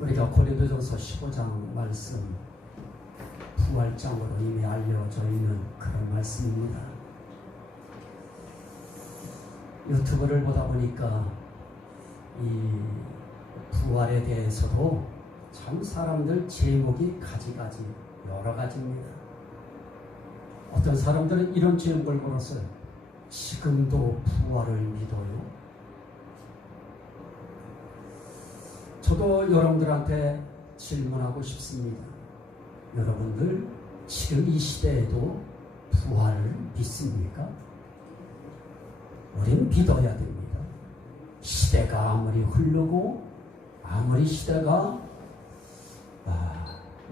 우리가 고린도전서 15장 말씀 부활장으로 이미 알려져 있는 그런 말씀입니다. 유튜브를 보다 보니까 이 부활에 대해서도 참 사람들 제목이 가지가지 여러 가지입니다. 어떤 사람들은 이런 제목을 걸었어요. 지금도 부활을 믿어요? 저도 여러분들한테 질문하고 싶습니다. 여러분들 지금 이 시대에도 부활을 믿습니까? 우린 믿어야 됩니다. 시대가 아무리 흐르고 아무리 시대가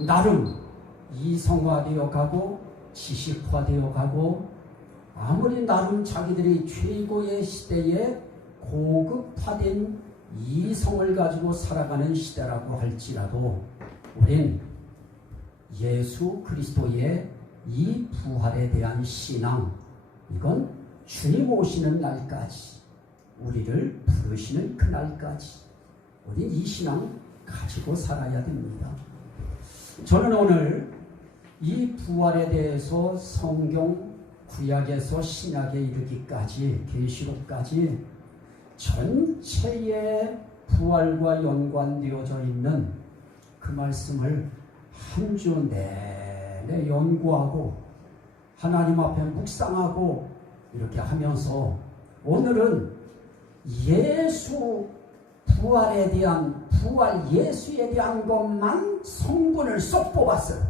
나름 이성화되어 가고 지식화되어 가고 아무리 나름 자기들이 최고의 시대에 고급화된 이성을 가지고 살아가는 시대라고 할지라도 우린 예수 그리스도의 이 부활에 대한 신앙, 이건 주님 오시는 날까지, 우리를 부르시는 그날까지 우린 이 신앙 가지고 살아야 됩니다. 저는 오늘 이 부활에 대해서 성경 구약에서 신약에 이르기까지, 계시록까지 전체의 부활과 연관되어져 있는 그 말씀을 한 주 내내 연구하고 하나님 앞에 묵상하고 이렇게 하면서 오늘은 예수 부활에 대한, 부활 예수에 대한 것만 성분을 쏙 뽑았어요.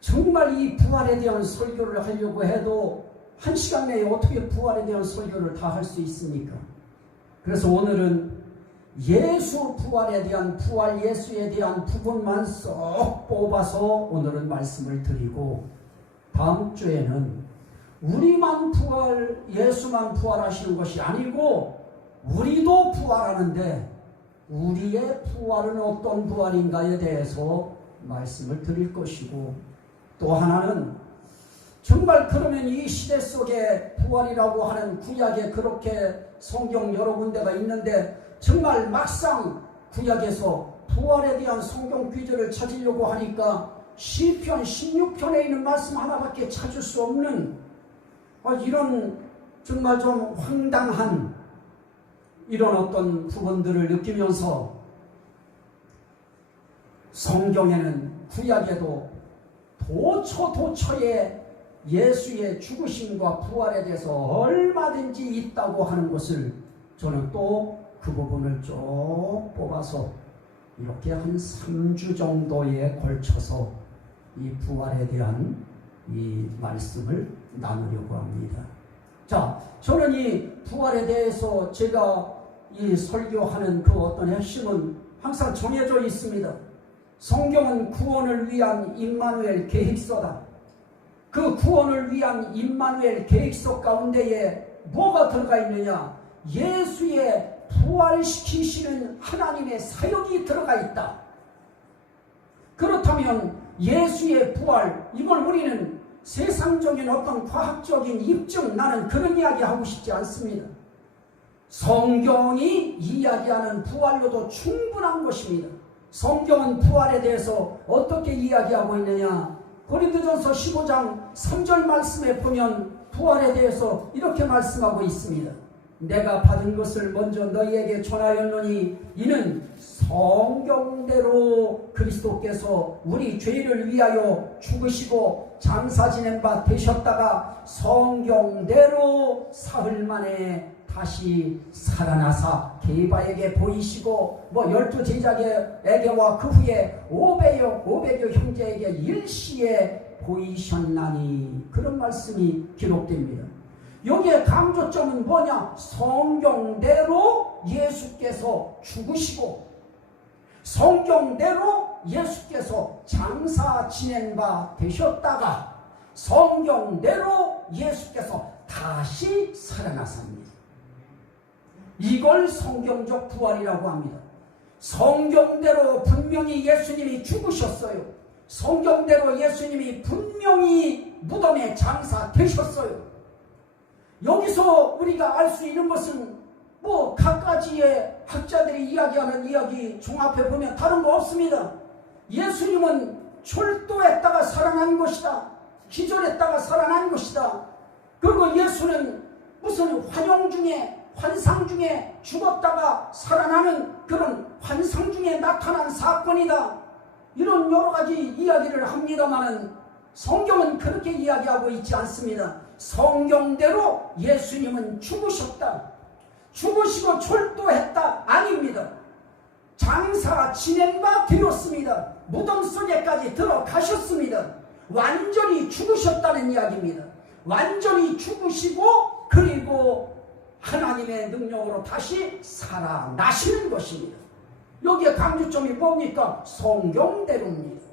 정말 이 부활에 대한 설교를 하려고 해도 한 시간 내에 어떻게 부활에 대한 설교를 다 할 수 있습니까? 그래서 오늘은 예수 부활에 대한, 부활 예수에 대한 부분만 쏙 뽑아서 오늘은 말씀을 드리고, 다음 주에는 우리만 부활, 예수만 부활하시는 것이 아니고 우리도 부활하는데 우리의 부활은 어떤 부활인가에 대해서 말씀을 드릴 것이고, 또 하나는 정말 그러면 이 시대 속에 부활이라고 하는 구약에 그렇게 성경 여러 군데가 있는데 정말 막상 구약에서 부활에 대한 성경 귀절을 찾으려고 하니까 시편 16편에 있는 말씀 하나밖에 찾을 수 없는 이런 정말 좀 황당한 이런 어떤 부분들을 느끼면서 성경에는, 구약에도 도처에 예수의 죽으심과 부활에 대해서 얼마든지 있다고 하는 것을 저는 또 그 부분을 쭉 뽑아서 이렇게 한 3주 정도에 걸쳐서 이 부활에 대한 이 말씀을 나누려고 합니다. 자, 저는 이 부활에 대해서 제가 이 설교하는 그 어떤 핵심은 항상 정해져 있습니다. 성경은 구원을 위한 임마누엘 계획서다. 그 구원을 위한 임마누엘 계획서 가운데에 뭐가 들어가 있느냐? 예수의 부활시키시는 하나님의 사역이 들어가 있다. 그렇다면 예수의 부활, 이걸 우리는 세상적인 어떤 과학적인 입증, 나는 그런 이야기 하고 싶지 않습니다. 성경이 이야기하는 부활로도 충분한 것입니다. 성경은 부활에 대해서 어떻게 이야기하고 있느냐? 고린도전서 15장 3절 말씀에 보면 부활에 대해서 이렇게 말씀하고 있습니다. 내가 받은 것을 먼저 너희에게 전하였노니 이는 성경대로 그리스도께서 우리 죄를 위하여 죽으시고 장사 지낸 바 되셨다가 성경대로 사흘 만에 다시 살아나사 게바에게 보이시고 12 제자에게와 그 후에 500여 형제에게 일시에 보이셨나니, 그런 말씀이 기록됩니다. 여기에 강조점은 뭐냐? 성경대로 예수께서 죽으시고 성경대로 예수께서 장사 지낸 바 되셨다가 성경대로 예수께서 다시 살아나십니다. 이걸 성경적 부활이라고 합니다. 성경대로 분명히 예수님이 죽으셨어요. 성경대로 예수님이 분명히 무덤에 장사되셨어요. 여기서 우리가 알 수 있는 것은 뭐 각가지의 학자들이 이야기하는 이야기 종합해 보면 다른 거 없습니다. 예수님은 출도했다가 살아난 것이다. 기절했다가 살아난 것이다. 그리고 예수는 무슨 환영 중에 환상 중에 죽었다가 살아나는 그런 환상 중에 나타난 사건이다. 이런 여러 가지 이야기를 합니다마는 성경은 그렇게 이야기하고 있지 않습니다. 성경대로 예수님은 죽으셨다. 죽으시고 출도했다. 아닙니다. 장사 지낸 바 되었습니다. 무덤 속에까지 들어가셨습니다. 완전히 죽으셨다는 이야기입니다. 완전히 죽으시고 그리고 하나님의 능력으로 다시 살아나시는 것입니다. 여기에 강조점이 뭡니까? 성경대로입니다.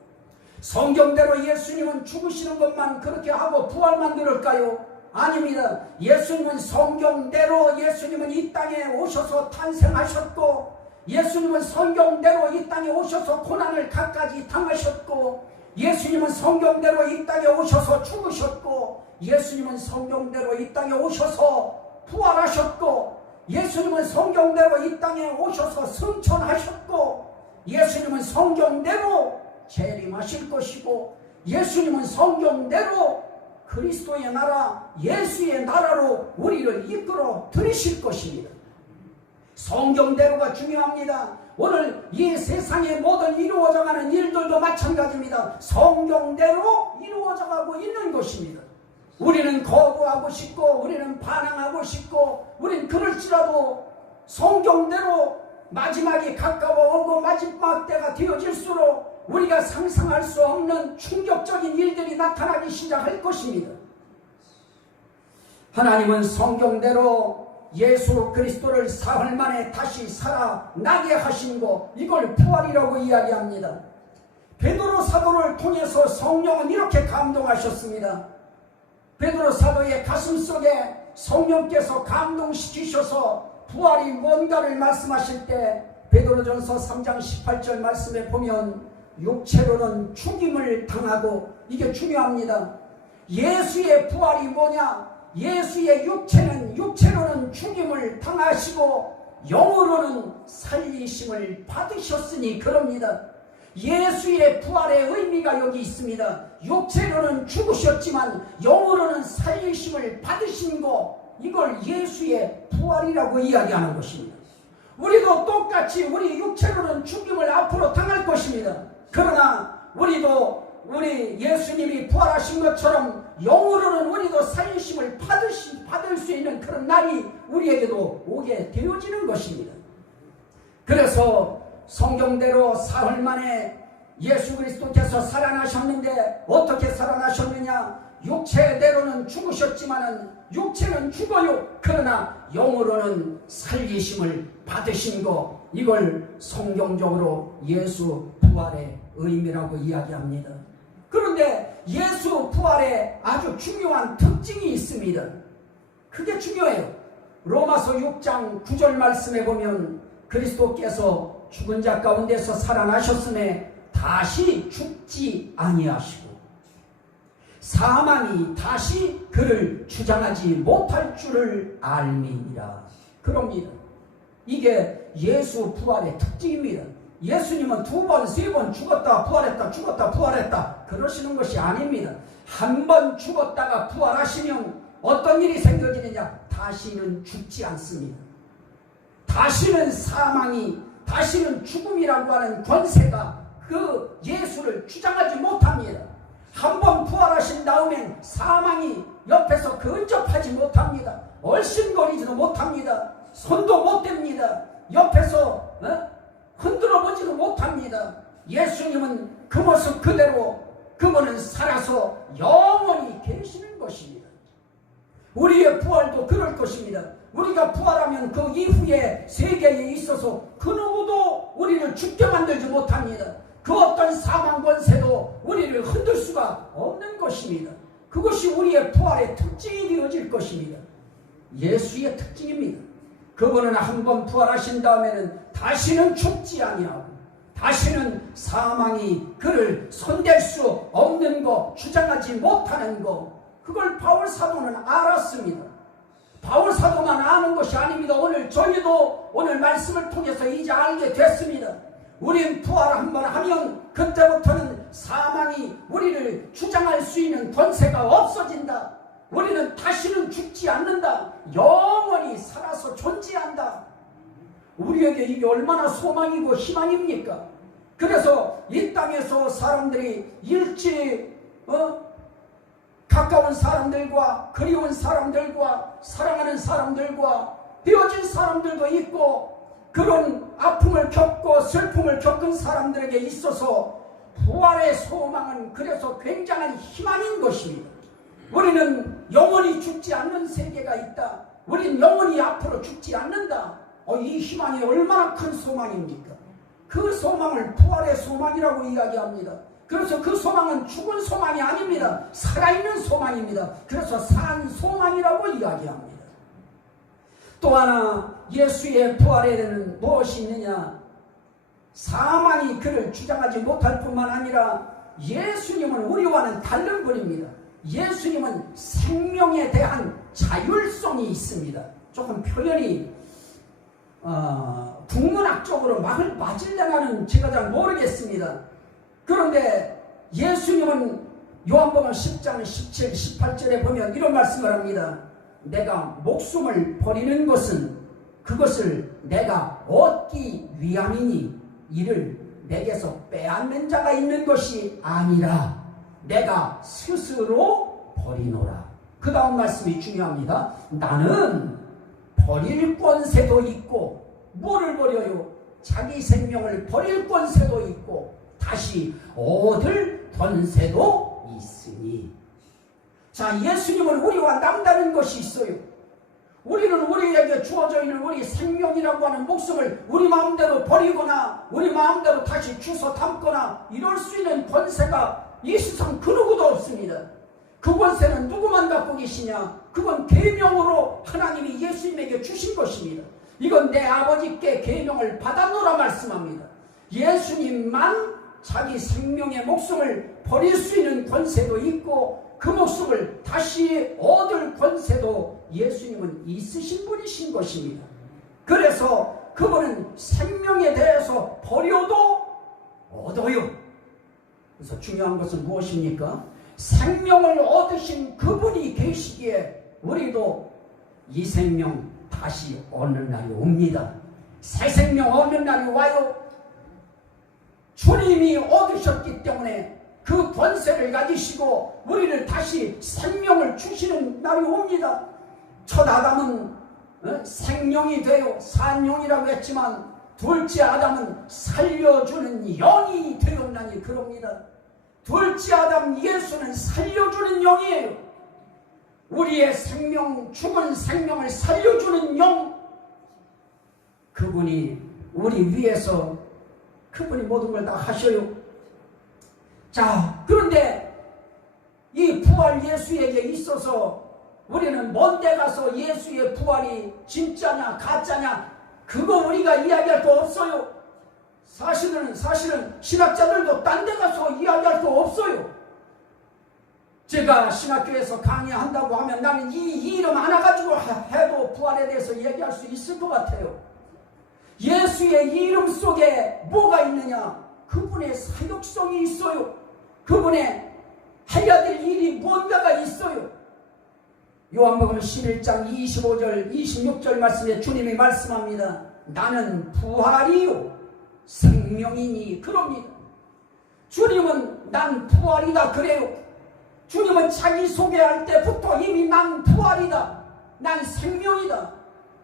성경대로 예수님은 죽으시는 것만 그렇게 하고 부활만 그럴까요? 아닙니다. 예수님은 성경대로 예수님은 이 땅에 오셔서 탄생하셨고, 예수님은 성경대로 이 땅에 오셔서 고난을 갖가지 당하셨고, 예수님은 성경대로 이 땅에 오셔서 죽으셨고, 예수님은 성경대로 이 땅에 오셔서 부활하셨고, 예수님은 성경대로 이 땅에 오셔서 승천하셨고, 예수님은 성경대로 재림하실 것이고, 예수님은 성경대로 그리스도의 나라, 예수의 나라로 우리를 이끌어 들이실 것입니다. 성경대로가 중요합니다. 오늘 이 세상의 모든 이루어져가는 일들도 마찬가지입니다. 성경대로 이루어져가고 있는 것입니다. 우리는 거부하고 싶고, 우리는 반항하고 싶고, 우리는 그럴지라도 성경대로 마지막이 가까워오고 마지막 때가 되어질수록 우리가 상상할 수 없는 충격적인 일들이 나타나기 시작할 것입니다. 하나님은 성경대로 예수 그리스도를 사흘 만에 다시 살아나게 하신 것, 이걸 부활이라고 이야기합니다. 베드로 사도를 통해서 성령은 이렇게 감동하셨습니다. 베드로 사도의 가슴 속에 성령께서 감동시키셔서 부활이 뭔가를 말씀하실 때 베드로전서 3장 18절 말씀에 보면 육체로는 죽임을 당하고, 이게 중요합니다. 예수의 부활이 뭐냐? 예수의 육체로는 죽임을 당하시고 영으로는 살리심을 받으셨으니 그럽니다. 예수의 부활의 의미가 여기 있습니다. 육체로는 죽으셨지만 영으로는 살리심을 받으신 것, 이걸 예수의 부활이라고 이야기하는 것입니다. 우리도 똑같이 우리 육체로는 죽임을 앞으로 당할 것입니다. 그러나 우리 예수님이 부활하신 것처럼 영으로는 우리도 살리심을 받을 수 있는 그런 날이 우리에게도 오게 되어지는 것입니다. 그래서 성경대로 사흘 만에 예수 그리스도께서 살아나셨는데, 어떻게 살아나셨느냐? 육체대로는 죽으셨지만은 육체는 죽어요. 그러나 영으로는 살리심을 받으신 것, 이걸 성경적으로 예수 부활의 의미라고 이야기합니다. 그런데 예수 부활에 아주 중요한 특징이 있습니다. 그게 중요해요. 로마서 6장 9절 말씀에 보면 그리스도께서 죽은 자 가운데서 살아나셨음에 다시 죽지 아니하시고 사망이 다시 그를 주장하지 못할 줄을 알미니라. 그럽니다. 이게 예수 부활의 특징입니다. 예수님은 2번, 3번 죽었다 부활했다 죽었다 부활했다 그러시는 것이 아닙니다. 한 번 죽었다가 부활하시면 어떤 일이 생겨지느냐? 다시는 죽지 않습니다. 다시는 다시는 죽음이라고 하는 권세가 그 예수를 주장하지 못합니다. 한 번 부활하신 다음엔 사망이 옆에서 근접하지 못합니다. 얼씬거리지도 못합니다. 손도 못 댑니다. 옆에서 흔들어 보지도 못합니다. 예수님은 그 모습 그대로 그분은 살아서 영원히 계시는 것입니다. 우리의 부활도 그럴 것입니다. 우리가 부활하면 그 이후의 세계에 있어서 그 누구도 우리를 죽게 만들지 못합니다. 그 어떤 사망 권세도 우리를 흔들 수가 없는 것입니다. 그것이 우리의 부활의 특징이 되어질 것입니다. 예수의 특징입니다. 그분은 한 번 부활하신 다음에는 다시는 죽지 아니하고 다시는 사망이 그를 손댈 수 없는 것, 주장하지 못하는 것, 그걸 바울 사도는 알았습니다. 바울 사도만 아는 것이 아닙니다. 오늘 저희도 오늘 말씀을 통해서 이제 알게 됐습니다. 우린 부활을 한번 하면 그때부터는 사망이 우리를 주장할 수 있는 권세가 없어진다. 우리는 다시는 죽지 않는다. 영원히 살아서 존재한다. 우리에게 이게 얼마나 소망이고 희망입니까? 그래서 이 땅에서 사람들이 가까운 사람들과 그리운 사람들과 사랑하는 사람들과 헤어진 사람들도 있고, 그런 아픔을 겪고 슬픔을 겪은 사람들에게 있어서 부활의 소망은 그래서 굉장한 희망인 것입니다. 우리는 영원히 죽지 않는 세계가 있다. 우리는 영원히 앞으로 죽지 않는다. 이 희망이 얼마나 큰 소망입니까? 그 소망을 부활의 소망이라고 이야기합니다. 그래서 그 소망은 죽은 소망이 아닙니다. 살아있는 소망입니다. 그래서 산 소망이라고 이야기합니다. 또 하나 예수의 부활에는 무엇이 있느냐? 사망이 그를 주장하지 못할 뿐만 아니라 예수님은 우리와는 다른 분입니다. 예수님은 생명에 대한 자율성이 있습니다. 조금 표현이 국문학적으로 맞으려나는 제가 잘 모르겠습니다. 그런데 예수님은 요한복음 10장 17, 18절에 보면 이런 말씀을 합니다. 내가 목숨을 버리는 것은 그것을 내가 얻기 위함이니 이를 내게서 빼앗는 자가 있는 것이 아니라 내가 스스로 버리노라. 그 다음 말씀이 중요합니다. 나는 버릴 권세도 있고, 뭐를 버려요? 자기 생명을 버릴 권세도 있고 다시 얻을 권세도 있으니. 자, 예수님은 우리와 남다른 것이 있어요. 우리는 우리에게 주어져 있는 우리 생명이라고 하는 목숨을 우리 마음대로 버리거나 우리 마음대로 다시 주워 담거나 이럴 수 있는 권세가 이 세상 그 누구도 없습니다. 그 권세는 누구만 갖고 계시냐? 그건 계명으로 하나님이 예수님에게 주신 것입니다. 이건 내 아버지께 계명을 받았노라 말씀합니다. 예수님만 자기 생명의 목숨을 버릴 수 있는 권세도 있고 그 목숨을 다시 얻을 권세도 예수님은 있으신 분이신 것입니다. 그래서 그분은 생명에 대해서 버려도 얻어요. 그래서 중요한 것은 무엇입니까? 생명을 얻으신 그분이 계시기에 우리도 이 생명 다시 얻는 날이 옵니다. 새 생명 얻는 날이 와요. 주님이 얻으셨기 때문에 그 권세를 가지시고 우리를 다시 생명을 주시는 날이 옵니다. 첫 아담은 생명이 되어 산용이라고 했지만 둘째 아담은 살려주는 영이 되었나니 그럽니다. 둘째 아담 예수는 살려주는 영이에요. 우리의 생명, 죽은 생명을 살려주는 영, 그분이 우리 위해서 그분이 모든 걸 다 하셔요. 자, 그런데 이 부활 예수에게 있어서 우리는 먼데 가서 예수의 부활이 진짜냐 가짜냐 그거 우리가 이야기할 거 없어요. 사실은 신학자들도 딴 데 가서 이야기할 거 없어요. 제가 신학교에서 강의한다고 하면 나는 이 이름 하나 가지고 해도 부활에 대해서 얘기할 수 있을 것 같아요. 예수의 이름 속에 뭐가 있느냐? 그분의 사역성이 있어요. 그분의 해야 될 일이 뭔가가 있어요. 요한복음 11장 25절 26절 말씀에 주님이 말씀합니다. 나는 부활이요 생명이니 그럽니다. 주님은 난 부활이다 그래요. 주님은 자기 소개할 때부터 이미 난 부활이다, 난 생명이다.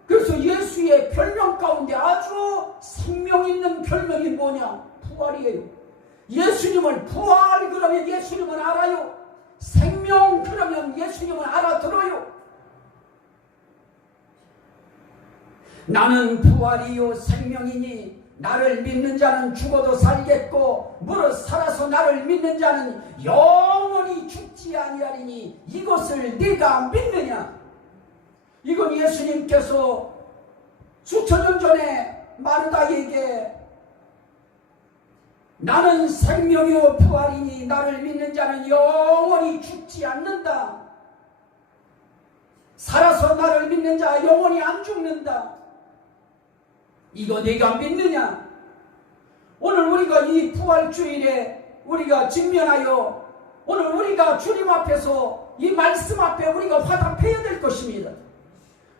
그래서 예수의 별명 가운데 아주 생명 있는 별명이 뭐냐? 부활이에요. 예수님을 부활 그러면 예수님은 알아요. 생명 그러면 예수님은 알아들어요. 나는 부활이요 생명이니 나를 믿는 자는 죽어도 살겠고 무릇 살아서 나를 믿는 자는 영원히 죽지 아니하리니 이것을 네가 믿느냐? 이건 예수님께서 수천 년 전에 마르다에게 나는 생명이요 부활이니 나를 믿는 자는 영원히 죽지 않는다. 살아서 나를 믿는 자 영원히 안 죽는다. 이거 네가 믿느냐? 오늘 우리가 이 부활주일에 우리가 직면하여 오늘 우리가 주님 앞에서 이 말씀 앞에 우리가 화답해야 될 것입니다.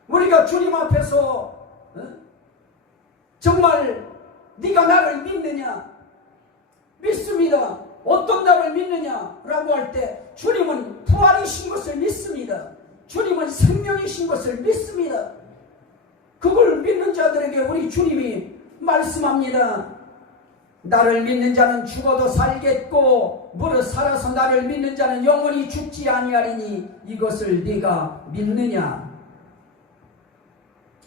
우리가 주님 앞에서 정말 네가 나를 믿느냐? 믿습니다. 어떤 나를 믿느냐라고 할 때 주님은 부활이신 것을 믿습니다. 주님은 생명이신 것을 믿습니다. 그걸 믿는 자들에게 우리 주님이 말씀합니다. 나를 믿는 자는 죽어도 살겠고 무릇 살아서 나를 믿는 자는 영원히 죽지 아니하리니 이것을 네가 믿느냐?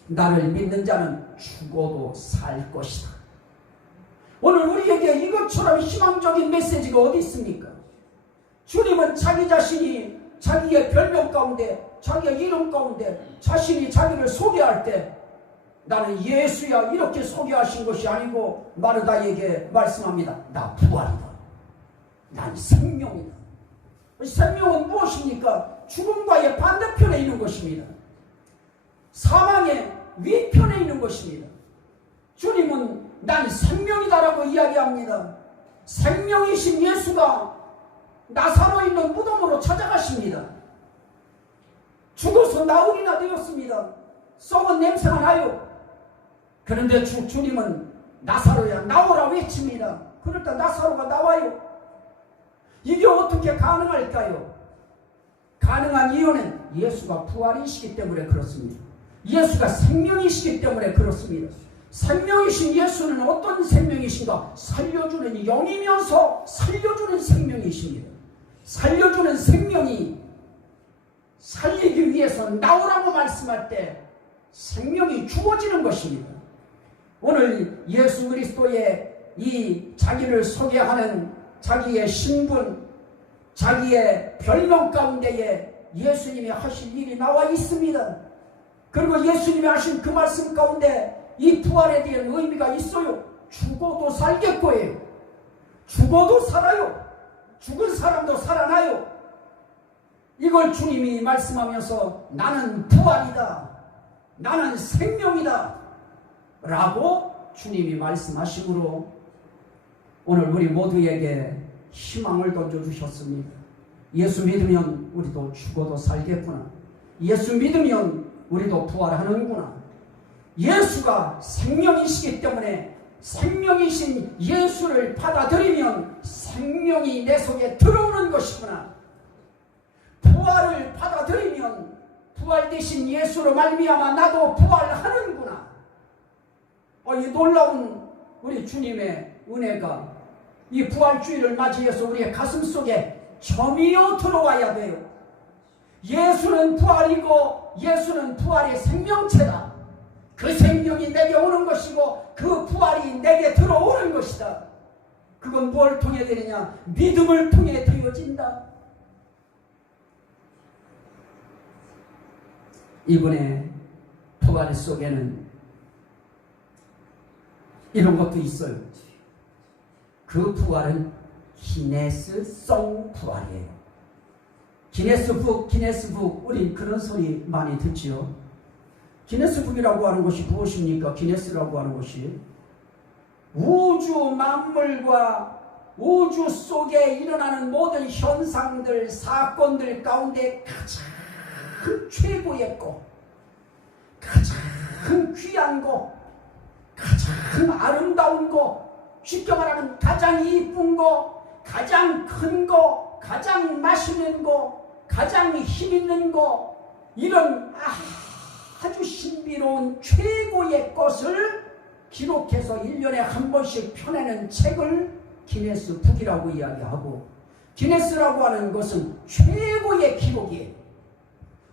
나를 믿는 자는 죽어도 살 것이다. 오늘 우리에게 이것처럼 희망적인 메시지가 어디 있습니까? 주님은 자기 자신이 자기의 별명 가운데 자기의 이름 가운데 자신이 자기를 소개할 때 나는 예수야 이렇게 소개하신 것이 아니고 마르다에게 말씀합니다. 나 부활이다. 난 생명이다. 생명은 무엇입니까? 죽음과의 반대편에 있는 것입니다. 사망의 위편에 있는 것입니다. 주님은 난 생명이다라고 이야기합니다. 생명이신 예수가 나사로 있는 무덤으로 찾아가십니다. 죽어서 나흘이나 되었습니다. 썩은 냄새가 나요. 그런데 주님은 나사로야 나오라 외칩니다. 그럴 때 나사로가 나와요. 이게 어떻게 가능할까요? 가능한 이유는 예수가 부활이시기 때문에 그렇습니다. 예수가 생명이시기 때문에 그렇습니다. 생명이신 예수는 어떤 생명이신가? 살려주는 영이면서 살려주는 생명이십니다. 살려주는 생명이 살리기 위해서 나오라고 말씀할 때 생명이 주어지는 것입니다. 오늘 예수 그리스도의 이 자기를 소개하는 자기의 신분, 자기의 별명 가운데에 예수님이 하실 일이 나와 있습니다. 그리고 예수님이 하신 그 말씀 가운데 이 부활에 대한 의미가 있어요. 죽어도 살겠고요. 죽어도 살아요. 죽은 사람도 살아나요. 이걸 주님이 말씀하면서 나는 부활이다. 나는 생명이다. 라고 주님이 말씀하심으로 오늘 우리 모두에게 희망을 던져주셨습니다. 예수 믿으면 우리도 죽어도 살겠구나. 예수 믿으면 우리도 부활하는구나. 예수가 생명이시기 때문에 생명이신 예수를 받아들이면 생명이 내 속에 들어오는 것이구나. 부활을 받아들이면 부활 되신 예수로 말미암아 나도 부활하는구나. 이 놀라운 우리 주님의 은혜가 이 부활주의를 맞이해서 우리의 가슴 속에 점이어 들어와야 돼요. 예수는 부활이고 예수는 부활의 생명체다. 그 생명이 내게 오는 것이고 그 부활이 내게 들어오는 것이다. 그건 뭘 통해 되느냐? 믿음을 통해 되어진다. 이분의 부활 속에는 이런 것도 있어요. 그 부활은 기네스성 부활이에요. 기네스북, 우리 그런 소리 많이 듣지요. 기네스북이라고 하는 것이 무엇입니까? 기네스라고 하는 것이 우주 만물과 우주 속에 일어나는 모든 현상들, 사건들 가운데 가장 최고의 것, 가장 귀한 것, 가장 아름다운 것, 쉽게 말하면 가장 이쁜 것, 가장 큰 것, 가장 맛있는 것, 가장 힘있는 것, 이런 아주 신비로운 최고의 것을 기록해서 1년에 한 번씩 펴내는 책을 기네스북이라고 이야기하고, 기네스라고 하는 것은 최고의 기록이에요.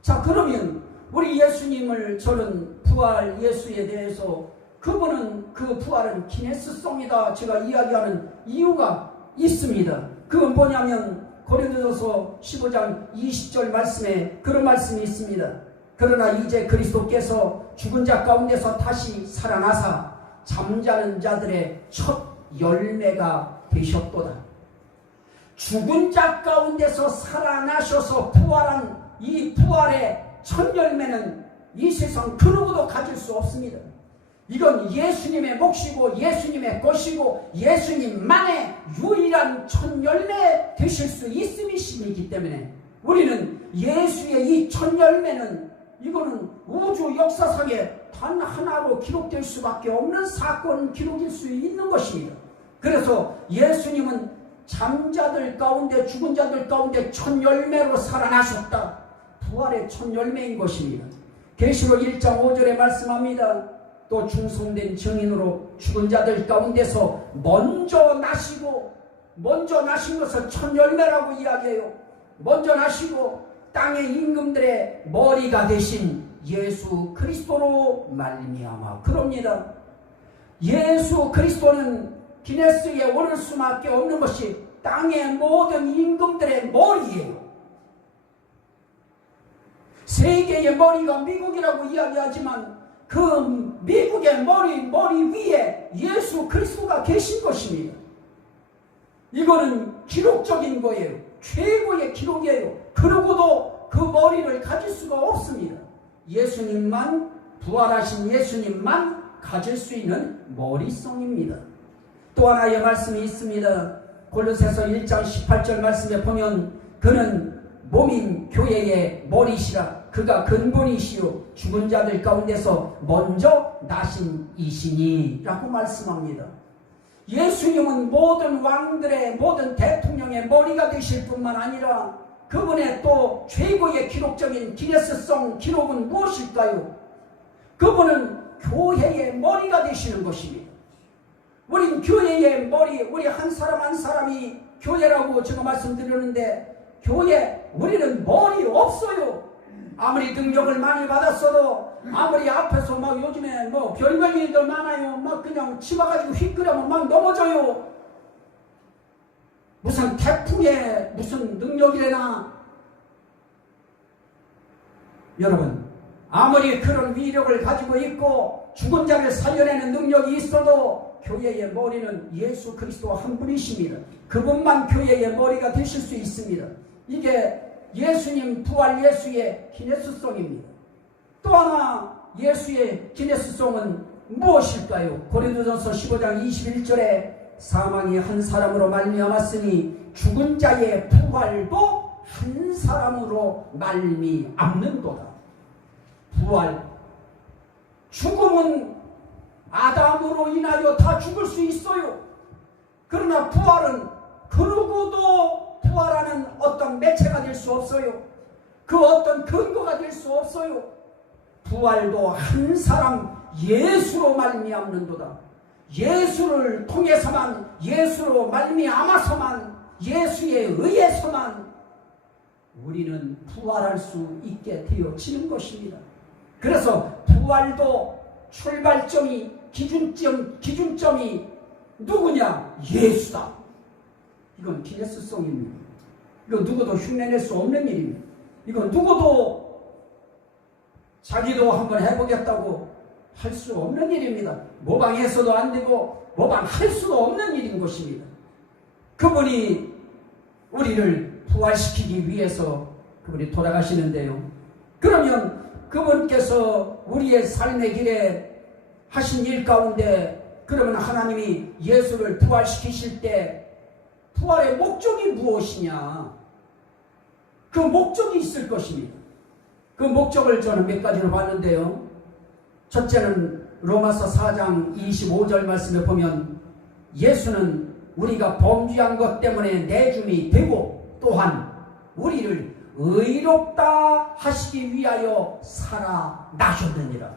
자, 그러면 우리 예수님을 저는 부활 예수에 대해서 그분은 그 부활은 기네스성이다 제가 이야기하는 이유가 있습니다. 그건 뭐냐면 고린도전서 15장 20절 말씀에 그런 말씀이 있습니다. 그러나 이제 그리스도께서 죽은 자 가운데서 다시 살아나사 잠자는 자들의 첫 열매가 되셨도다. 죽은 자 가운데서 살아나셔서 부활한 이 부활의 첫 열매는 이 세상 그 누구도 가질 수 없습니다. 이건 예수님의 몫이고 예수님의 것이고 예수님만의 유일한 첫 열매 되실 수 있음이시기 때문에 우리는 예수의 이 첫 열매는 이거는 우주 역사상에 단 하나로 기록될 수밖에 없는 사건 기록일 수 있는 것입니다. 그래서 예수님은 잠자들 가운데 죽은 자들 가운데 첫 열매로 살아나셨다. 부활의 첫 열매인 것입니다. 계시록 1장 5절에 말씀합니다. 또 충성된 증인으로 죽은 자들 가운데서 먼저 나신 것을 첫 열매라고 이야기해요. 먼저 나시고 땅의 임금들의 머리가 되신 예수 그리스도로 말미암아 그럽니다. 예수 그리스도는 기네스에 오를 수밖에 없는 것이 땅의 모든 임금들의 머리예요. 세계의 머리가 미국이라고 이야기하지만 그 미국의 머리 위에 예수 그리스도가 계신 것입니다. 이거는 기록적인 거예요. 최고의 기록이에요. 그러고도 그 머리를 가질 수가 없습니다. 예수님만, 부활하신 예수님만 가질 수 있는 머리성입니다. 또 하나의 말씀이 있습니다. 골로새서 1장 18절 말씀에 보면 그는 몸인 교회의 머리시라. 그가 근본이시요 죽은 자들 가운데서 먼저 나신 이시니 라고 말씀합니다. 예수님은 모든 왕들의 모든 대통령의 머리가 되실 뿐만 아니라 그분의 또 최고의 기록적인 기네스성 기록은 무엇일까요? 그분은 교회의 머리가 되시는 것입니다. 우린 교회의 머리, 우리 한 사람 한 사람이 교회라고 제가 말씀드렸는데 교회 우리는 머리 없어요. 아무리 능력을 많이 받았어도 아무리 앞에서 막 요즘에 뭐 별별 일들 많아요. 막 그냥 치마가지고 휘끄려면 막 넘어져요. 무슨 태풍에 무슨 능력이래나. 여러분 아무리 그런 위력을 가지고 있고 죽은 자를 살려내는 능력이 있어도 교회의 머리는 예수 그리스도 한 분이십니다. 그분만 교회의 머리가 되실 수 있습니다. 이게 예수님 부활 예수의 기네스성입니다. 또 하나 예수의 기네스성은 무엇일까요? 고린도전서 15장 21절에 사망이 한 사람으로 말미암았으니 죽은 자의 부활도 한 사람으로 말미암는도다. 부활, 죽음은 아담으로 인하여 다 죽을 수 있어요. 그러나 부활은 그 누구도 부활하는 어떤 매체가 될 수 없어요. 그 어떤 근거가 될 수 없어요. 부활도 한 사람 예수로 말미암는도다. 예수를 통해서만, 예수로 말미암아서만, 예수에 의해서만 우리는 부활할 수 있게 되어지는 것입니다. 그래서 부활도 출발점이 기준점이 누구냐? 예수다. 이건 기네스성입니다. 이건 누구도 흉내낼 수 없는 일입니다. 이건 누구도 자기도 한번 해보겠다고 할 수 없는 일입니다. 모방해서도 안 되고 모방할 수도 없는 일인 것입니다. 그분이 우리를 부활시키기 위해서 그분이 돌아가시는데요. 그러면 그분께서 우리의 삶의 길에 하신 일 가운데 그러면 하나님이 예수를 부활시키실 때 부활의 목적이 무엇이냐? 그 목적이 있을 것입니다. 그 목적을 저는 몇 가지로 봤는데요. 첫째는 로마서 4장 25절 말씀에 보면 예수는 우리가 범죄한 것 때문에 내줌이 되고 또한 우리를 의롭다 하시기 위하여 살아나셨느니라.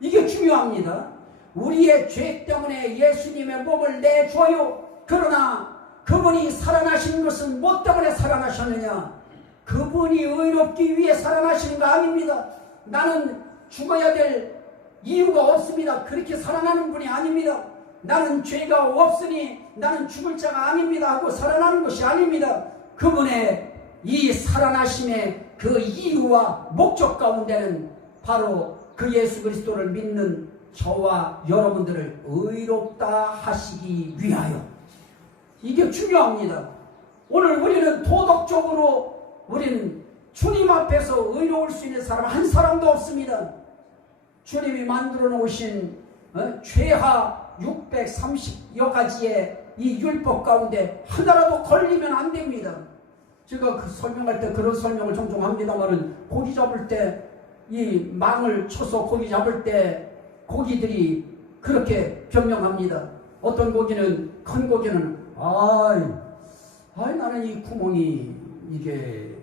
이게 중요합니다. 우리의 죄 때문에 예수님의 몸을 내줘요. 그러나 그분이 살아나신 것은 뭐 때문에 살아나셨느냐? 그분이 의롭기 위해 살아나시는 거 아닙니다. 나는 죽어야 될 이유가 없습니다. 그렇게 살아나는 분이 아닙니다. 나는 죄가 없으니 나는 죽을 자가 아닙니다 하고 살아나는 것이 아닙니다. 그분의 이 살아나심의 그 이유와 목적 가운데는 바로 그 예수 그리스도를 믿는 저와 여러분들을 의롭다 하시기 위하여. 이게 중요합니다. 오늘 우리는 도덕적으로 우리는 주님 앞에서 의로울 수 있는 사람 한 사람도 없습니다. 주님이 만들어 놓으신 최하 630여 가지의 이 율법 가운데 하나라도 걸리면 안 됩니다. 제가 설명할 때 그런 설명을 종종 합니다만은, 고기 잡을 때 이 망을 쳐서 고기 잡을 때 고기들이 그렇게 변명합니다. 어떤 고기는, 큰 고기는 나는 이 구멍이 이게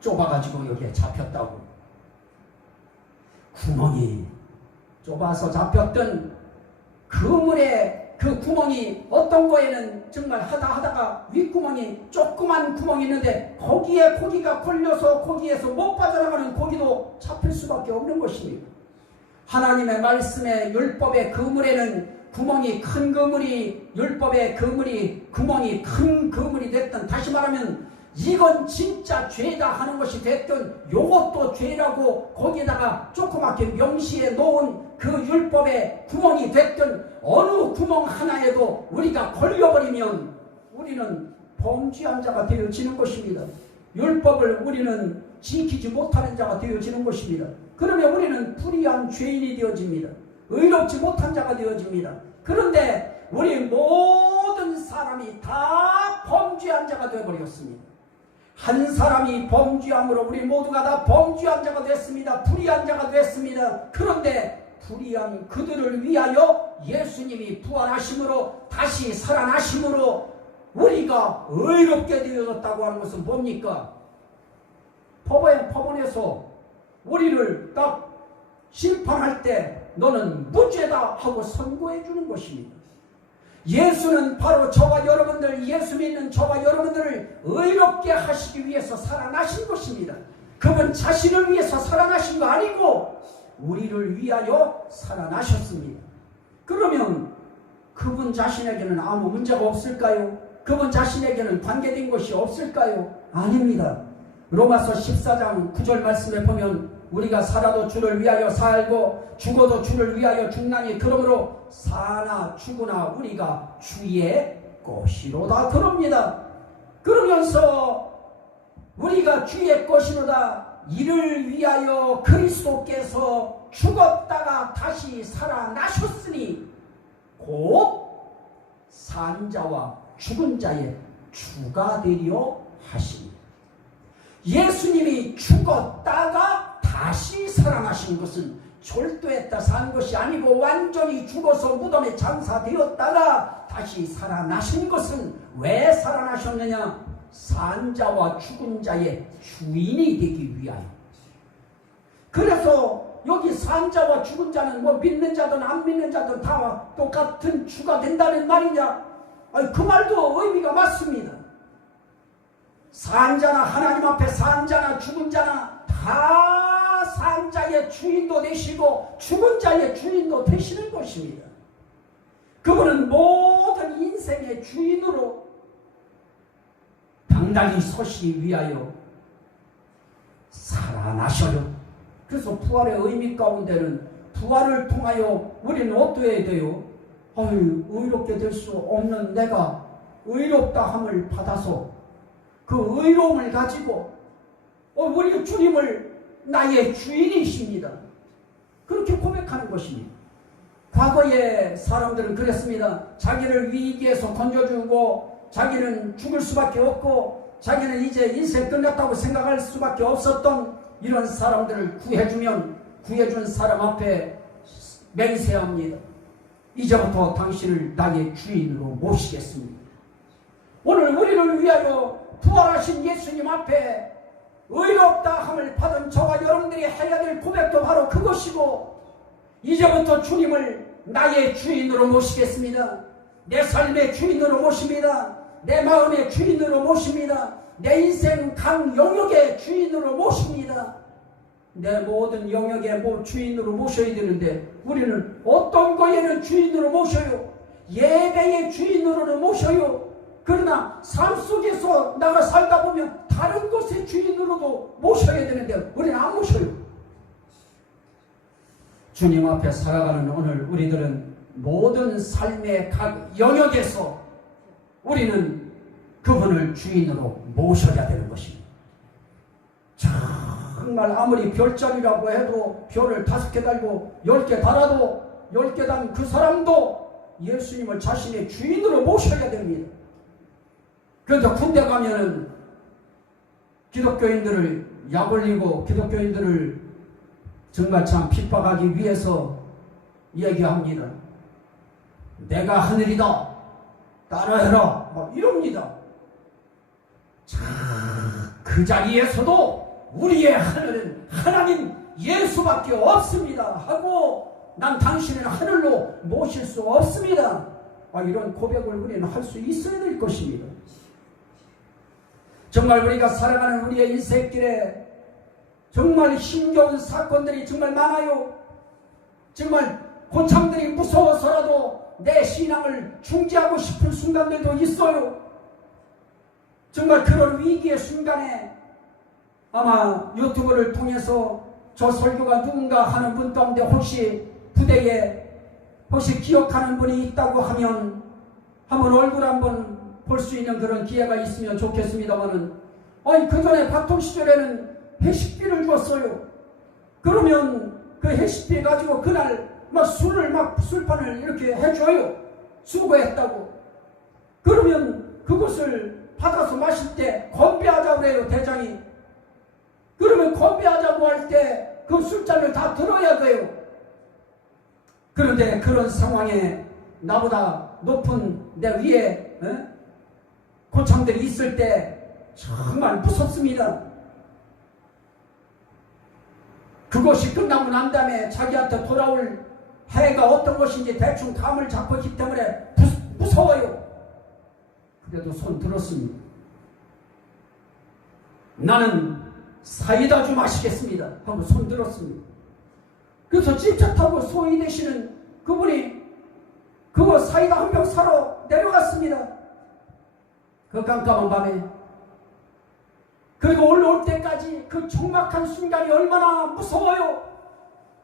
좁아가지고 여기에 잡혔다고. 구멍이 좁아서 잡혔던 그물에 그 구멍이, 어떤 거에는 정말 하다가 윗구멍이 조그만 구멍이 있는데 거기에 고기가 걸려서 거기에서 못 빠져나가는 고기도 잡힐 수밖에 없는 것입니다. 하나님의 말씀의 율법의 그물에는 구멍이 큰 그물이, 율법의 그물이 구멍이 큰 그물이 됐든, 다시 말하면 이건 진짜 죄다 하는 것이 됐든, 요것도 죄라고 거기에다가 조그맣게 명시해 놓은 그 율법의 구멍이 됐든, 어느 구멍 하나에도 우리가 걸려버리면 우리는 범죄한 자가 되어지는 것입니다. 율법을 우리는 지키지 못하는 자가 되어지는 것입니다. 그러면 우리는 불의한 죄인이 되어집니다. 의롭지 못한 자가 되어집니다. 그런데 우리 모든 사람이 다 범죄한 자가 되어버렸습니다. 한 사람이 범죄함으로 우리 모두가 다 범죄한 자가 됐습니다. 불의한 자가 됐습니다. 그런데 불의한 그들을 위하여 예수님이 부활하심으로, 다시 살아나심으로 우리가 의롭게 되어졌다고 하는 것은 뭡니까? 법원에서 우리를 딱 심판할 때 너는 무죄다 하고 선고해 주는 것입니다. 예수는 바로 저와 여러분들, 예수 믿는 저와 여러분들을 의롭게 하시기 위해서 살아나신 것입니다. 그분 자신을 위해서 살아나신 거 아니고 우리를 위하여 살아나셨습니다. 그러면 그분 자신에게는 아무 문제가 없을까요? 그분 자신에게는 관계된 것이 없을까요? 아닙니다. 로마서 14장 9절 말씀에 보면 우리가 살아도 주를 위하여 살고 죽어도 주를 위하여 죽나니 그러므로 사나 죽으나 우리가 주의 것이로다 그럽니다. 그러면서 우리가 주의 것이로다, 이를 위하여 그리스도께서 죽었다가 다시 살아나셨으니 곧 산자와 죽은 자의 주가 되려 하시니, 예수님이 죽었다가 다시 살아나신 것은 졸도했다 산 것이 아니고 완전히 죽어서 무덤에 장사되었다가 다시 살아나신 것은 왜 살아나셨느냐? 산자와 죽은 자의 주인이 되기 위하여. 그래서 여기 산자와 죽은 자는 뭐 믿는 자든 안 믿는 자든 다 똑같은 주가 된다는 말이냐? 아니, 그 말도 의미가 맞습니다. 산자나 하나님 앞에 산자나 죽은 자나 다 산자의 주인도 되시고 죽은 자의 주인도 되시는 것입니다. 그분은 모든 인생의 주인으로 당당히 서시기 위하여 살아나셔요. 그래서 부활의 의미 가운데는 부활을 통하여 우리는 어떠해야 돼요? 의롭게 될 수 없는 내가 의롭다 함을 받아서 그 의로움을 가지고 우리 주님을 나의 주인이십니다. 그렇게 고백하는 것입니다. 과거의 사람들은 그랬습니다. 자기를 위기에서 건져주고 자기는 죽을 수밖에 없고 자기는 이제 인생 끝났다고 생각할 수밖에 없었던 이런 사람들을 구해준 사람 앞에 맹세합니다. 이제부터 당신을 나의 주인으로 모시겠습니다. 오늘 우리를 위하여 부활하신 예수님 앞에 의롭다 함을 받은 저와 여러분들이 해야 될 고백도 바로 그것이고, 이제부터 주님을 나의 주인으로 모시겠습니다. 내 삶의 주인으로 모십니다. 내 마음의 주인으로 모십니다. 내 인생 각 영역의 주인으로 모십니다. 내 모든 영역의 주인으로 모셔야 되는데 우리는 어떤 거에는 주인으로 모셔요. 예배의 주인으로는 모셔요. 그러나 삶 속에서 나가 살다 보면 다른 것의 주인으로도 모셔야 되는데 우리는 안 모셔요. 주님 앞에 살아가는 오늘 우리들은 모든 삶의 각 영역에서 우리는 그분을 주인으로 모셔야 되는 것입니다. 정말 아무리 별자리라고 해도 별을 5개 달고 10개 달아도 10개 단 그 사람도 예수님을 자신의 주인으로 모셔야 됩니다. 그래서 군대 가면은 기독교인들을 약올리고 기독교인들을 정말 참 핍박하기 위해서 얘기합니다. 내가 하늘이다. 따라해라. 막 이럽니다. 자, 그 자리에서도 우리의 하늘은 하나님 예수밖에 없습니다 하고 난 당신을 하늘로 모실 수 없습니다. 이런 고백을 우리는 할 수 있어야 될 것입니다. 정말 우리가 살아가는 우리의 인생길에 정말 힘겨운 사건들이 정말 많아요. 정말 고참들이 무서워서라도 내 신앙을 중지하고 싶은 순간들도 있어요. 정말 그런 위기의 순간에 아마 유튜브를 통해서 저 설교가 누군가 하는 분 가운데 혹시 부대에 혹시 기억하는 분이 있다고 하면 한번 얼굴 한번 볼 수 있는 그런 기회가 있으면 좋겠습니다만은 그 전에 박통 시절에는 회식비를 줬어요. 그러면 그 회식비 가지고 그날 술판을 이렇게 해줘요. 수고했다고. 그러면 그것을 받아서 마실 때 건배하자고 그래요, 대장이. 그러면 건배하자고 할 때 그 술잔을 다 들어야 돼요. 그런데 그런 상황에 나보다 높은 내 위에 고참들이 있을 때 정말 무섭습니다. 그것이 끝나고 난 다음에 자기한테 돌아올 해가 어떤 것인지 대충 감을 잡고 있기 때문에 무서워요. 그래도 손 들었습니다. 나는 사이다 좀 마시겠습니다 하고 손 들었습니다. 그래서 집차 타고 소위 되시는 그분이 그거 사이다 한 병 사러 내려갔습니다. 그 깜깜한 밤에. 그리고 올라올 때까지 그 촉박한 순간이 얼마나 무서워요.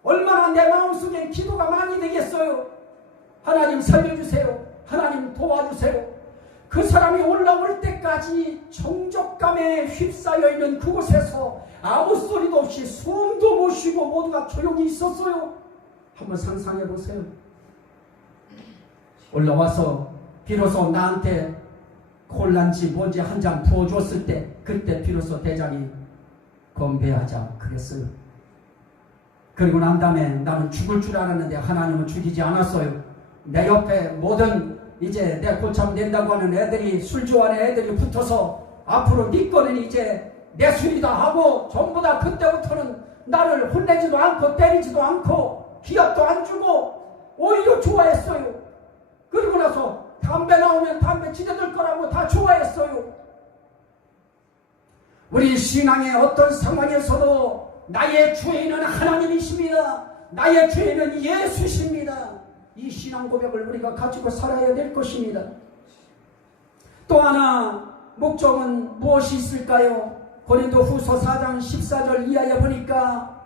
얼마나 내 마음속엔 기도가 많이 되겠어요. 하나님 살려주세요. 하나님 도와주세요. 그 사람이 올라올 때까지 정적감에 휩싸여 있는 그곳에서 아무 소리도 없이 숨도 못 쉬고 모두가 조용히 있었어요. 한번 상상해 보세요. 올라와서 비로소 나한테 콜란지 뭔지 한 잔 부어줬을 때 그때 비로소 대장이 건배하자 그랬어요. 그리고 난 다음에 나는 죽을 줄 알았는데 하나님은 죽이지 않았어요. 내 옆에 모든 이제 내 고참 낸다고 하는 애들이 술 좋아하는 애들이 붙어서 앞으로 네 거는 이제 내 술이다 하고 전부 다 그때부터는 나를 혼내지도 않고 때리지도 않고 기합도 안 주고 오히려 좋아했어요. 그리고 나서 담배 나오면 담배 지져들 거라고 다 좋아했어요. 우리 신앙의 어떤 상황에서도 나의 주인은 하나님이십니다. 나의 주인은 예수십니다. 이 신앙 고백을 우리가 가지고 살아야 될 것입니다. 또 하나 목적은 무엇이 있을까요? 고린도후서 4장 14절 이하에 보니까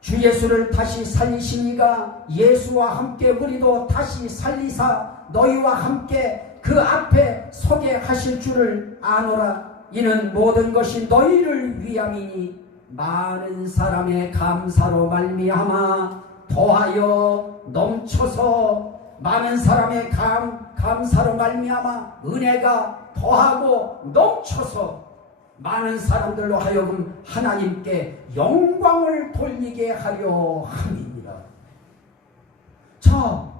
주 예수를 다시 살리시니가 예수와 함께 우리도 다시 살리사 너희와 함께 그 앞에 서게 하실 줄을 아노라. 이는 모든 것이 너희를 위함이니 많은 사람의 감사로 말미암아 더하여 넘쳐서 많은 사람의 감사로 말미암아 은혜가 더하고 넘쳐서 많은 사람들로 하여금 하나님께 영광을 돌리게 하려 함입니다. 자,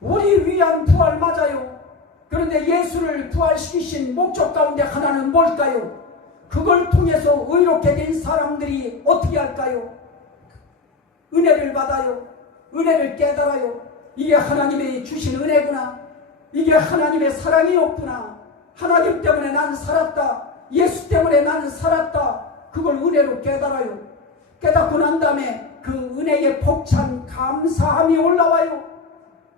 우리 위한 부활 맞아요. 그런데 예수를 부활시키신 목적 가운데 하나는 뭘까요? 그걸 통해서 의롭게 된 사람들이 어떻게 할까요? 은혜를 받아요. 은혜를 깨달아요. 이게 하나님이 주신 은혜구나. 이게 하나님의 사랑이었구나. 하나님 때문에 나는 살았다. 예수 때문에 나는 살았다. 그걸 은혜로 깨달아요. 깨닫고 난 다음에 그 은혜에 벅찬 감사함이 올라와요.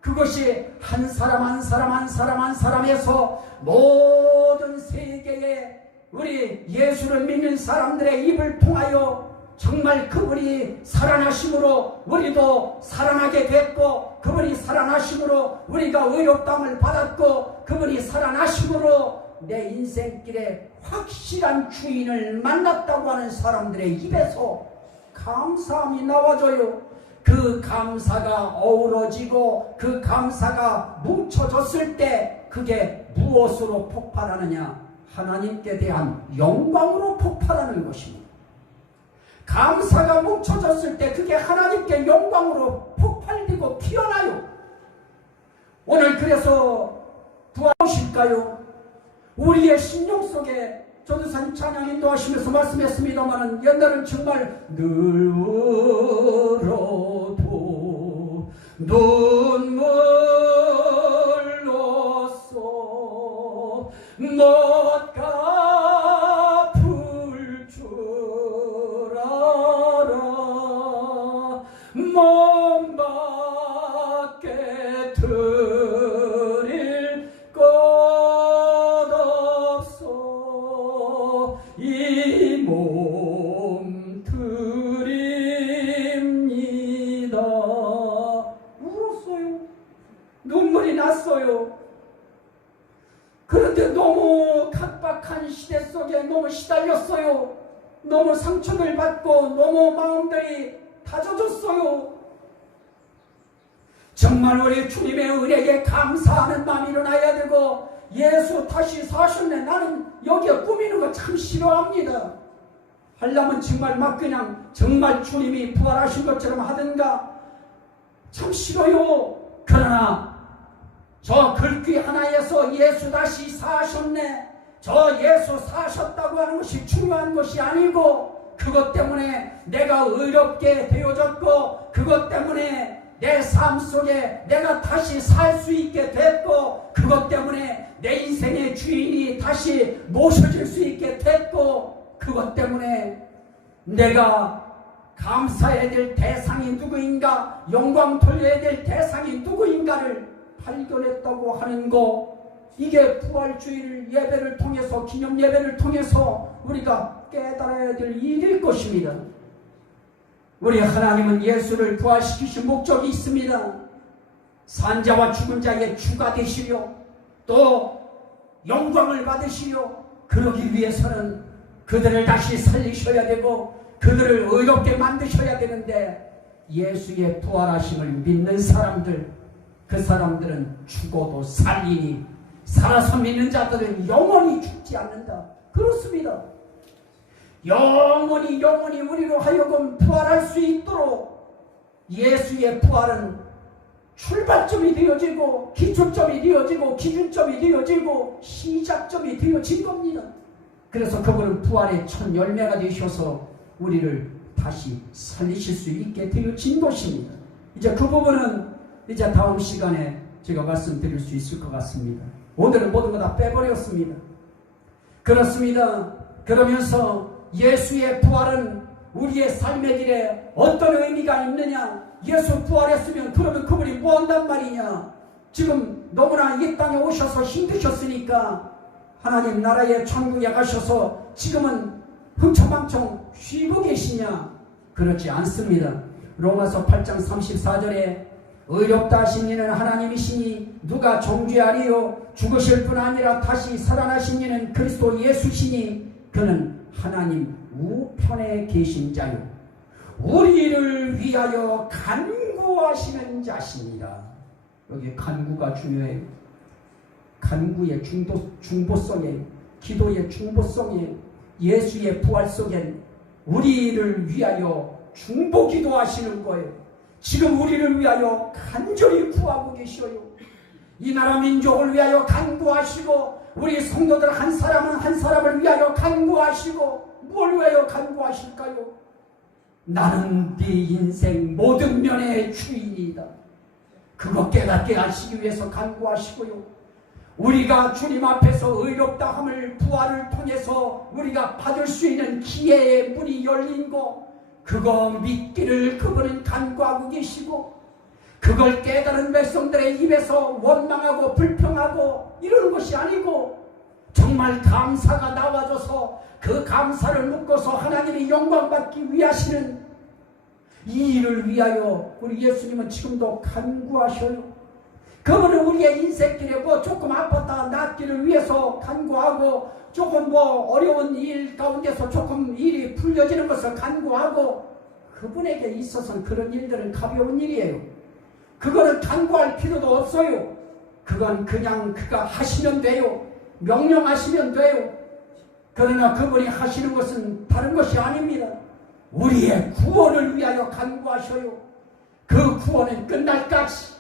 그것이 한 사람 한 사람 한 사람 한 사람에서 모든 세계에 우리 예수를 믿는 사람들의 입을 통하여 정말 그분이 살아나심으로 우리도 살아나게 됐고, 그분이 살아나심으로 우리가 의롭다함을 받았고, 그분이 살아나심으로 내 인생길에 확실한 주인을 만났다고 하는 사람들의 입에서 감사함이 나와줘요. 그 감사가 어우러지고 그 감사가 뭉쳐졌을 때 그게 무엇으로 폭발하느냐? 하나님께 대한 영광으로 폭발하는 것입니다. 감사가 뭉쳐졌을 때 그게 하나님께 영광으로 폭발되고 피어나요. 오늘 그래서 부활하실까요? 우리의 심령 속에 전도사님 찬양 인도하시면서 말씀했습니다마는 옛날은 정말 늘 울어도 눈물로써 못 갚을 줄 알아 몸 밖에 드릴 것 없어 이 몸 드립니다. 울었어요. 눈물이 났어요. 그런데 너무 각박한 시대 속에 너무 시달렸어요. 너무 상처를 받고 너무 마음들이 다져졌어요. 정말 우리 주님의 은혜에 감사하는 마음이 일어나야 되고, 예수 다시 사셨네. 나는 여기에 꾸미는 거 참 싫어합니다. 하려면 정말 막 그냥 정말 주님이 부활하신 것처럼 하든가 참 싫어요. 그러나 저 글귀 하나에서 예수 다시 사셨네, 저 예수 사셨다고 하는 것이 중요한 것이 아니고, 그것 때문에 내가 의롭게 되어졌고, 그것 때문에 내 삶 속에 내가 다시 살 수 있게 됐고, 그것 때문에 내 인생의 주인이 다시 모셔질 수 있게 됐고, 그것 때문에 내가 감사해야 될 대상이 누구인가, 영광 돌려야 될 대상이 누구인가를 발견했다고 하는 거, 이게 부활주일 예배를 통해서, 기념 예배를 통해서 우리가 깨달아야 될 일일 것입니다. 우리 하나님은 예수를 부활시키신 목적이 있습니다. 산자와 죽은 자의 주가 되시려, 또 영광을 받으시려, 그러기 위해서는 그들을 다시 살리셔야 되고 그들을 의롭게 만드셔야 되는데, 예수의 부활하심을 믿는 사람들, 그 사람들은 죽어도 살리니 살아서 믿는 자들은 영원히 죽지 않는다. 그렇습니다. 영원히 우리로 하여금 부활할 수 있도록 예수의 부활은 출발점이 되어지고 기초점이 되어지고 기준점이 되어지고 시작점이 되어진 겁니다. 그래서 그분은 부활의 첫 열매가 되셔서 우리를 다시 살리실 수 있게 되어진 것입니다. 이제 그 부분은 이제 다음 시간에 제가 말씀드릴 수 있을 것 같습니다. 오늘은 모든 거 다 빼버렸습니다. 그렇습니다. 그러면서 예수의 부활은 우리의 삶의 길에 어떤 의미가 있느냐? 예수 부활했으면 그러면 그분이 뭐 한단 말이냐? 지금 너무나 이 땅에 오셔서 힘드셨으니까 하나님 나라의 천국에 가셔서 지금은 흥청망청 쉬고 계시냐? 그렇지 않습니다. 로마서 8장 34절에 의롭다 하신 이는 하나님이시니 누가 정죄하리요? 죽으실 뿐 아니라 다시 살아나신 이는 그리스도 예수시니 그는 하나님 우편에 계신 자요 우리를 위하여 간구하시는 자십니다. 여기 간구가 중요해요. 간구의 중보성에, 기도의 중보성에, 예수의 부활 속엔 우리를 위하여 중보 기도하시는 거예요. 지금 우리를 위하여 간절히 구하고 계셔요. 이 나라 민족을 위하여 간구하시고, 우리 성도들 한 사람은 한 사람을 위하여 간구하시고, 뭘 위하여 간구하실까요? 나는 네 인생 모든 면의 주인이다. 그거 깨닫게 하시기 위해서 간구하시고요. 우리가 주님 앞에서 의롭다 함을 부활을 통해서 우리가 받을 수 있는 기회의 문이 열린 거, 그거 믿기를 그분은 간구하고 계시고, 그걸 깨달은 백성들의 입에서 원망하고 불평하고 이러는 것이 아니고, 정말 감사가 나와줘서 그 감사를 묶어서 하나님이 영광받기 위하시는 이 일을 위하여 우리 예수님은 지금도 간구하셔요. 그분은 우리의 인생길에 뭐 조금 아팠다 낫기를 위해서 간구하고, 조금 뭐 어려운 일 가운데서 조금 일이 풀려지는 것을 간구하고, 그분에게 있어서는 그런 일들은 가벼운 일이에요. 그거는 간구할 필요도 없어요. 그건 그냥 그가 하시면 돼요. 명령하시면 돼요. 그러나 그분이 하시는 것은 다른 것이 아닙니다. 우리의 구원을 위하여 간구하셔요. 그 구원은 끝날까지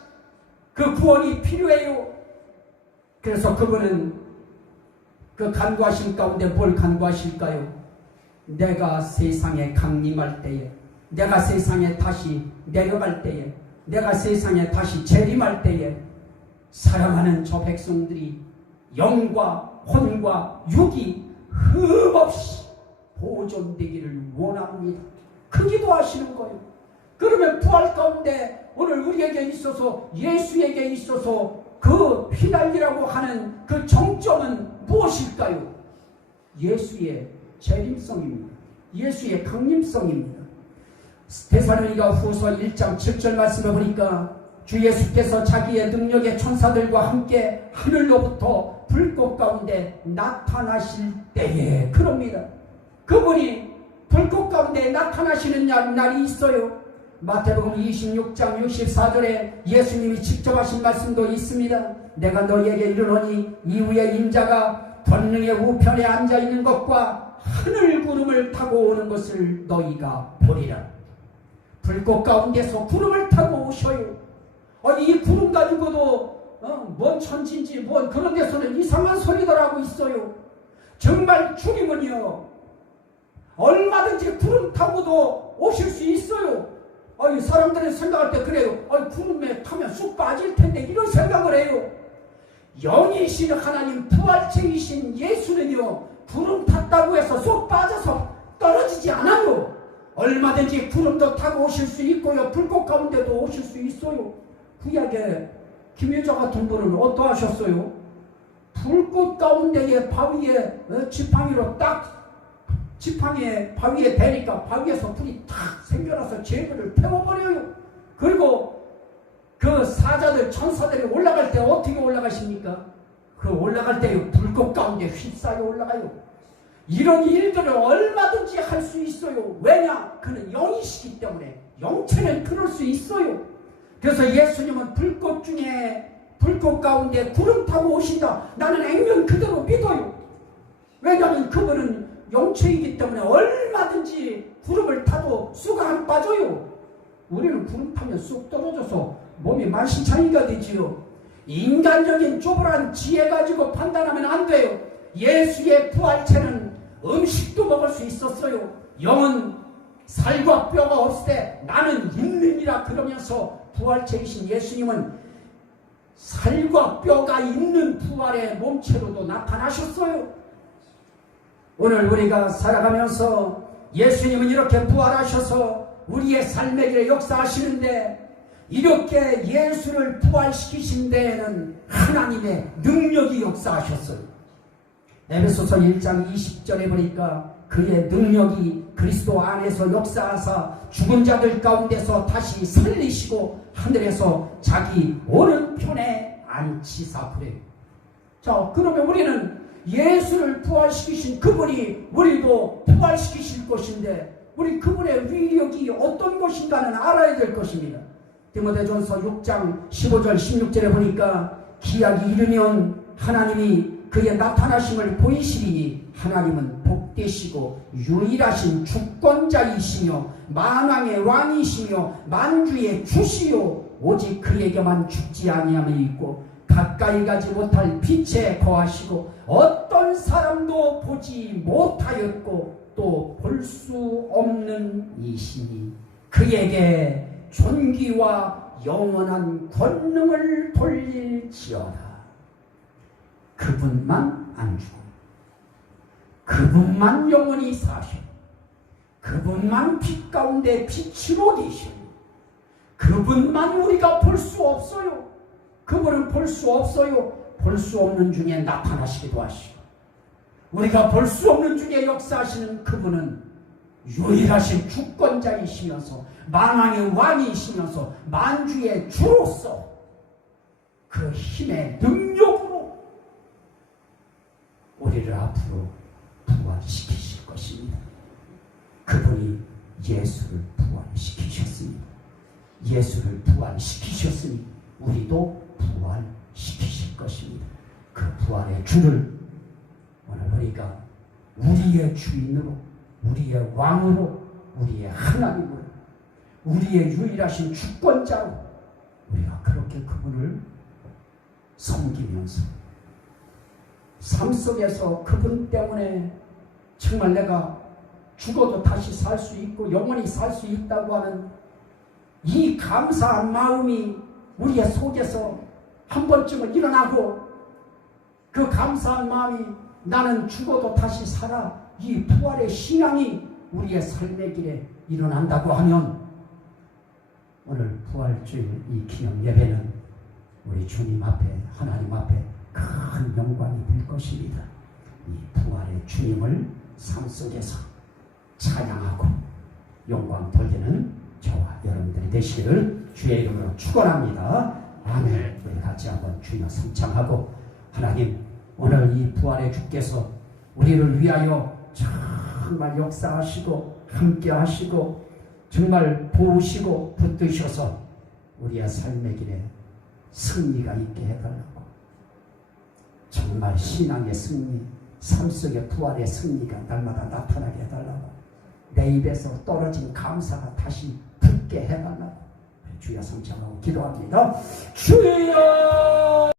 그 구원이 필요해요. 그래서 그분은 그 간구하신 가운데 뭘 간구하실까요? 내가 세상에 강림할 때에, 내가 세상에 다시 내려갈 때에, 내가 세상에 다시 재림할 때에 사랑하는 저 백성들이 영과 혼과 육이 흠없이 보존되기를 원합니다. 그 기도하시는 거예요. 그러면 부활 가운데 오늘 우리에게 있어서, 예수에게 있어서 그 휘날리라고 하는 그 정점은 무엇일까요? 예수의 재림성입니다. 예수의 강림성입니다. 데살로니가 후서 1장 7절 말씀을 보니까 주 예수께서 자기의 능력의 천사들과 함께 하늘로부터 불꽃 가운데 나타나실 때에, 그럽니다. 그분이 불꽃 가운데 나타나시는 날이 있어요. 마태복음 26장 64절에 예수님이 직접 하신 말씀도 있습니다. 내가 너희에게 이르노니 이후에 인자가 권능의 우편에 앉아있는 것과 하늘 구름을 타고 오는 것을 너희가 보리라. 불꽃 가운데서 구름을 타고 오셔요. 이 구름 가지고도 뭔 천지인지 뭔 그런 데서는 이상한 소리들 하고 있어요. 정말 주님은요, 얼마든지 구름 타고도 오실 수 있어요. 사람들은 생각할 때 그래요. 구름에 타면 쑥 빠질 텐데, 이런 생각을 해요. 영이신 하나님, 부활체이신 예수는요, 구름 탔다고 해서 쑥 빠져서 떨어지지 않아요. 얼마든지 구름도 타고 오실 수 있고요, 불꽃 가운데도 오실 수 있어요. 구약에 김유자 같은 분은 어떠하셨어요? 불꽃 가운데에 바위에 지팡이로 딱, 지팡이에 바위에 대니까 바위에서 불이 탁 생겨나서 제물을 태워버려요. 그리고 그 사자들, 천사들이 올라갈 때 어떻게 올라가십니까? 그 올라갈 때 불꽃 가운데 휩싸여 올라가요. 이런 일들을 얼마든지 할 수 있어요. 왜냐? 그는 영이시기 때문에. 영체는 그럴 수 있어요. 그래서 예수님은 불꽃 중에, 불꽃 가운데 구름 타고 오신다. 나는 액면 그대로 믿어요. 왜냐하면 그분은 영체이기 때문에 얼마든지 구름을 타도 쑥 안 빠져요. 우리는 구름 타면 쑥 떨어져서 몸이 만신창이가 되지요. 인간적인 쪼그란 지혜 가지고 판단하면 안 돼요. 예수의 부활체는 음식도 먹을 수 있었어요. 영은 살과 뼈가 없을 때 나는 있느니라 그러면서 부활체이신 예수님은 살과 뼈가 있는 부활의 몸체로도 나타나셨어요. 오늘 우리가 살아가면서 예수님은 이렇게 부활하셔서 우리의 삶의 길에 역사하시는데, 이렇게 예수를 부활시키신 데에는 하나님의 능력이 역사하셨어요. 에베소서 1장 20절에 보니까 그의 능력이 그리스도 안에서 역사하사 죽은 자들 가운데서 다시 살리시고 하늘에서 자기 오른편에 앉히사 그래요. 자, 그러면 우리는 예수를 부활시키신 그분이 우리도 부활시키실 것인데, 우리 그분의 위력이 어떤 것인가는 알아야 될 것입니다. 디모데전서 6장 15절 16절에 보니까 기약이 이르면 하나님이 그의 나타나심을 보이시리니 하나님은 복되시고 유일하신 주권자이시며 만왕의 왕이시며 만주의 주시요 오직 그에게만 죽지 아니함이 있고 가까이 가지 못할 빛에 거하시고 어떤 사람도 보지 못하였고 또 볼 수 없는 이시니 그에게 존귀와 영원한 권능을 돌릴지어다. 그분만 안 죽어. 그분만 영원히 사셔. 그분만 빛 가운데 빛으로 계시오. 그분만 우리가 볼 수 없어요. 그분은 볼 수 없어요. 볼 수 없는 중에 나타나시기도 하시고, 우리가 볼 수 없는 중에 역사하시는 그분은 유일하신 주권자이시면서 만왕의 왕이시면서 만주의 주로서 그 힘의 능력으로 우리를 앞으로 부활시키실 것입니다. 그분이 예수를 부활시키셨습니다. 예수를 부활시키셨으니 우리도 부활시키실 것입니다. 그 부활의 주를 오늘 우리가 우리의 주인으로, 우리의 왕으로, 우리의 하나님으로, 우리의 유일하신 주권자로 우리가 그렇게 그분을 섬기면서 삶 속에서 그분 때문에 정말 내가 죽어도 다시 살 수 있고 영원히 살 수 있다고 하는 이 감사한 마음이 우리의 속에서 한 번쯤은 일어나고, 그 감사한 마음이 나는 죽어도 다시 살아, 이 부활의 신앙이 우리의 삶의 길에 일어난다고 하면 오늘 부활주일 이 기념 예배는 우리 주님 앞에, 하나님 앞에 큰 영광이 될 것입니다. 이 부활의 주님을 삶 속에서 찬양하고 영광 돌리는 저와 여러분들이 되시기를 주의 이름으로 축원합니다. 아멘. 우리 같이 한번 주여 성창하고, 하나님 오늘 이 부활의 주께서 우리를 위하여 정말 역사하시고 함께 하시고 정말 도우시고 붙드셔서 우리의 삶의 길에 승리가 있게 해달라고, 정말 신앙의 승리, 삶 속의 부활의 승리가 날마다 나타나게 해달라고, 내 입에서 떨어진 감사가 다시 붙게 해달라고 주여 성찬하고 기도합니다. 주여!